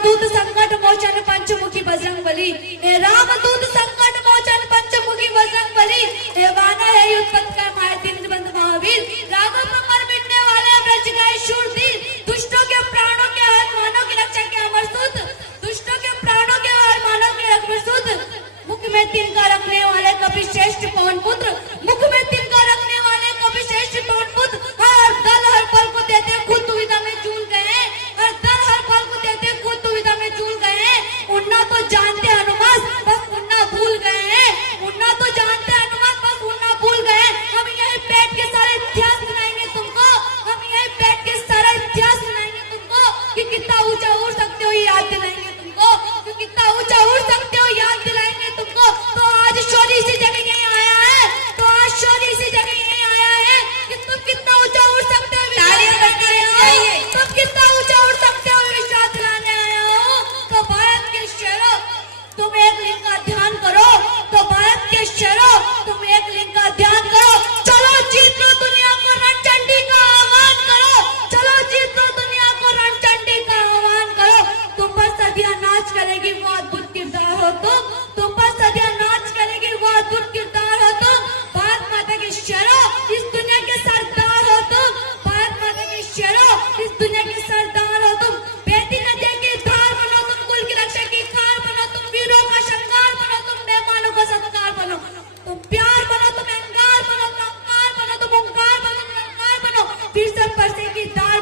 रामदूत संकट मोचन पंचमुखी बजरंग बली, हे रामदूत संकट मोचन पंचमुखी बजरंग बली, हे वानर है युद्धपथ का माय दीनबंधु महावीर, राघव पर मर मिटने वाले ब्रज गाय शूरवीर, दुष्टों के प्राणों के हर मानव की रक्षा के अमर सूत, दुष्टों के प्राणों के हर मानव के अमर सूत, मुख में तिनका रखने वाले कपि श्रेष्ठ पवन पुत्र, मुख में तिनका रखने वाले कपि श्रेष्ठ पवन पुत्र, हर दल हर पल को देते खुद दुविधा में झूल गए, हर दल हर पल को देते खुद दुविधा में झूल गए, उन्ना तो जानते हनुमान बस उन्ना भूल गए हैं, उन्ना तो जानते हनुमान बस उन्ना भूल गए। हम यही बैठ के सारे इतिहास सुनाएंगे तुमको, हम यही बैठ के सारा इतिहास सुनाएंगे तुमको कि कितना ऊंचा उड़ सकते हो याद दिलाएंगे तुमको, कि कितना ऊंचा उड़ सकते हो याद दिलाएंगे तुमको। तो आज शौर्य इसी जगह यही आया है, तो आज शौर्य इसी जगह यही आया है कि तुम कितना ऊंचा उड़ सकते हो, तुम कितना ऊंचा उड़ सकते हो विश्वास दिलाने आया हो। तो भारत के शहरों तुम एक लिंग का ध्यान करो, तो भारत के शहरों तुम एक लिंग का ध्यान करो, चलो जीत लो दुनिया को रणचंडी का आह्वान करो, चलो जीत लो दुनिया को रणचंडी का आह्वान करो। तुम पर सदियां नाच करेगी वो अद्भुत किरदार हो तुम पर सदियां नाच करेगी वो अद्भुत किरदार हो तुम, भारत माता के शहरों इस दुनिया के सरदार हो तुम, भारत माता के शहरों इस दुनिया के सरदार हो तुम, बेटी नदिया की धार बनो तुम, कुल की रक्षा की खार बनो तुम, वीरों का श्रृंगार बनो तुम, मेहमानों का सत्कार बनो तुम, प्यार बनो तुम, अहंकार बनो तुम, अहंकार बनो तुम, ओंकार बनो तुम, अहंकार बनो, फिर सब परसे की धार